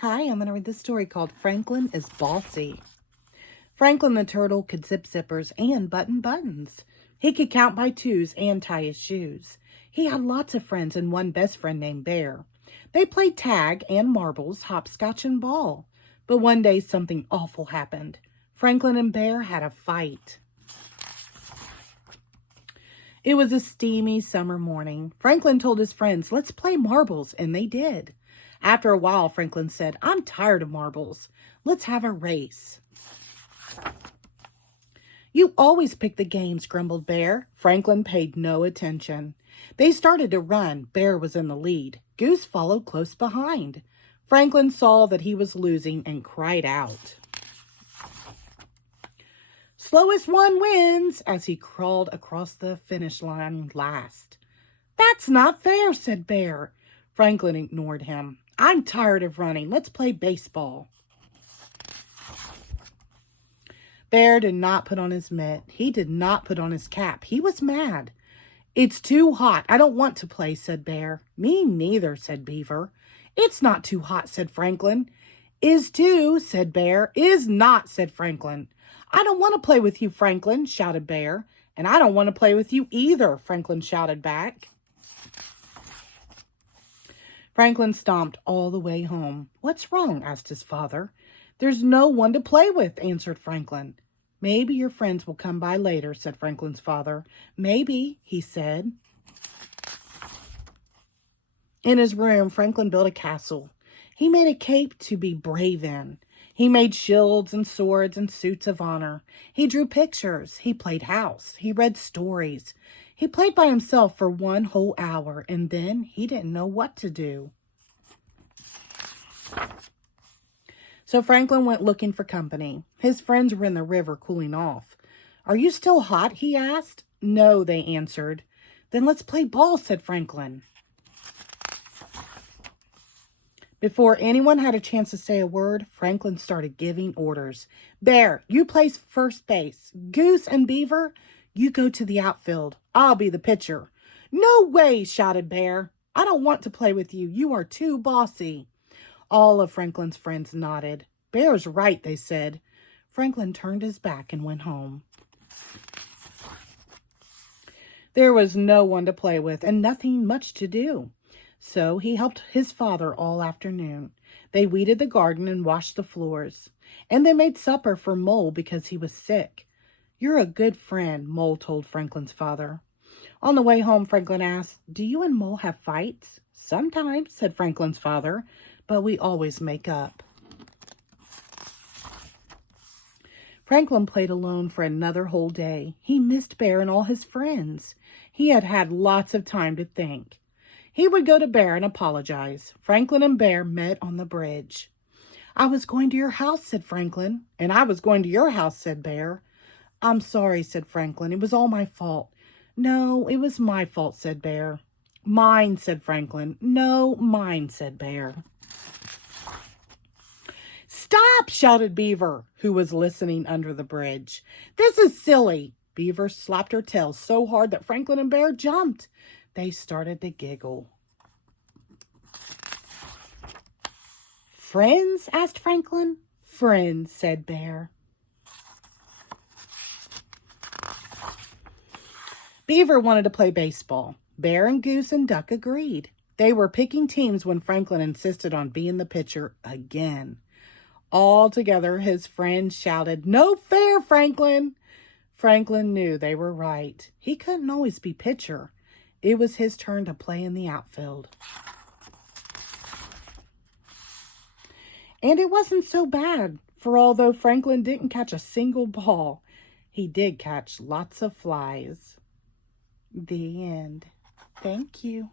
Hi, I'm going to read this story called Franklin is Bossy. Franklin the turtle could zip zippers and button buttons. He could count by twos and tie his shoes. He had lots of friends and one best friend named Bear. They played tag and marbles, hopscotch and ball. But one day something awful happened. Franklin and Bear had a fight. It was a steamy summer morning. Franklin told his friends, "Let's play marbles," and they did. After a while, Franklin said, "I'm tired of marbles. Let's have a race." "You always pick the games," grumbled Bear. Franklin paid no attention. They started to run. Bear was in the lead. Goose followed close behind. Franklin saw that he was losing and cried out. "Slowest one wins," as he crawled across the finish line last. "That's not fair," said Bear. Franklin ignored him. "I'm tired of running. Let's play baseball." Bear did not put on his mitt. He did not put on his cap. He was mad. "It's too hot. I don't want to play," said Bear. "Me neither," said Beaver. "It's not too hot," said Franklin. "Is too," said Bear. "Is not," said Franklin. "I don't want to play with you, Franklin," shouted Bear. "And I don't want to play with you either," Franklin shouted back. Franklin stomped all the way home. "What's wrong?" asked his father. "There's no one to play with," answered Franklin. "Maybe your friends will come by later," said Franklin's father. "Maybe," he said. In his room, Franklin built a castle. He made a cape to be brave in. He made shields and swords and suits of honor. He drew pictures. He played house. He read stories. He played by himself for 1 whole hour, and then he didn't know what to do. So Franklin went looking for company. His friends were in the river cooling off. "Are you still hot?" he asked. "No," they answered. "Then let's play ball," said Franklin. Before anyone had a chance to say a word, Franklin started giving orders. "Bear, you play first base. Goose and Beaver, you go to the outfield. I'll be the pitcher." "No way," shouted Bear. "I don't want to play with you. You are too bossy." All of Franklin's friends nodded. "Bear's right," they said. Franklin turned his back and went home. There was no one to play with and nothing much to do. So he helped his father all afternoon. They weeded the garden and washed the floors. And they made supper for Mole because he was sick. "You're a good friend," Mole told Franklin's father. On the way home, Franklin asked, "Do you and Mole have fights?" "Sometimes," said Franklin's father, "but we always make up." Franklin played alone for another whole day. He missed Bear and all his friends. He had had lots of time to think. He would go to Bear and apologize. Franklin and Bear met on the bridge. "I was going to your house," said Franklin. "And I was going to your house," said Bear. "I'm sorry," said Franklin. "It was all my fault." "No, it was my fault," said Bear. "Mine," said Franklin. "No, mine," said Bear. "Stop!" shouted Beaver, who was listening under the bridge. "This is silly." Beaver slapped her tail so hard that Franklin and Bear jumped. They started to giggle. "Friends?" asked Franklin. "Friends," said Bear. Beaver wanted to play baseball. Bear and Goose and Duck agreed. They were picking teams when Franklin insisted on being the pitcher again. All together, his friends shouted, "No fair, Franklin!" Franklin knew they were right. He couldn't always be pitcher. It was his turn to play in the outfield. And it wasn't so bad, for although Franklin didn't catch a single ball, he did catch lots of flies. The end. Thank you.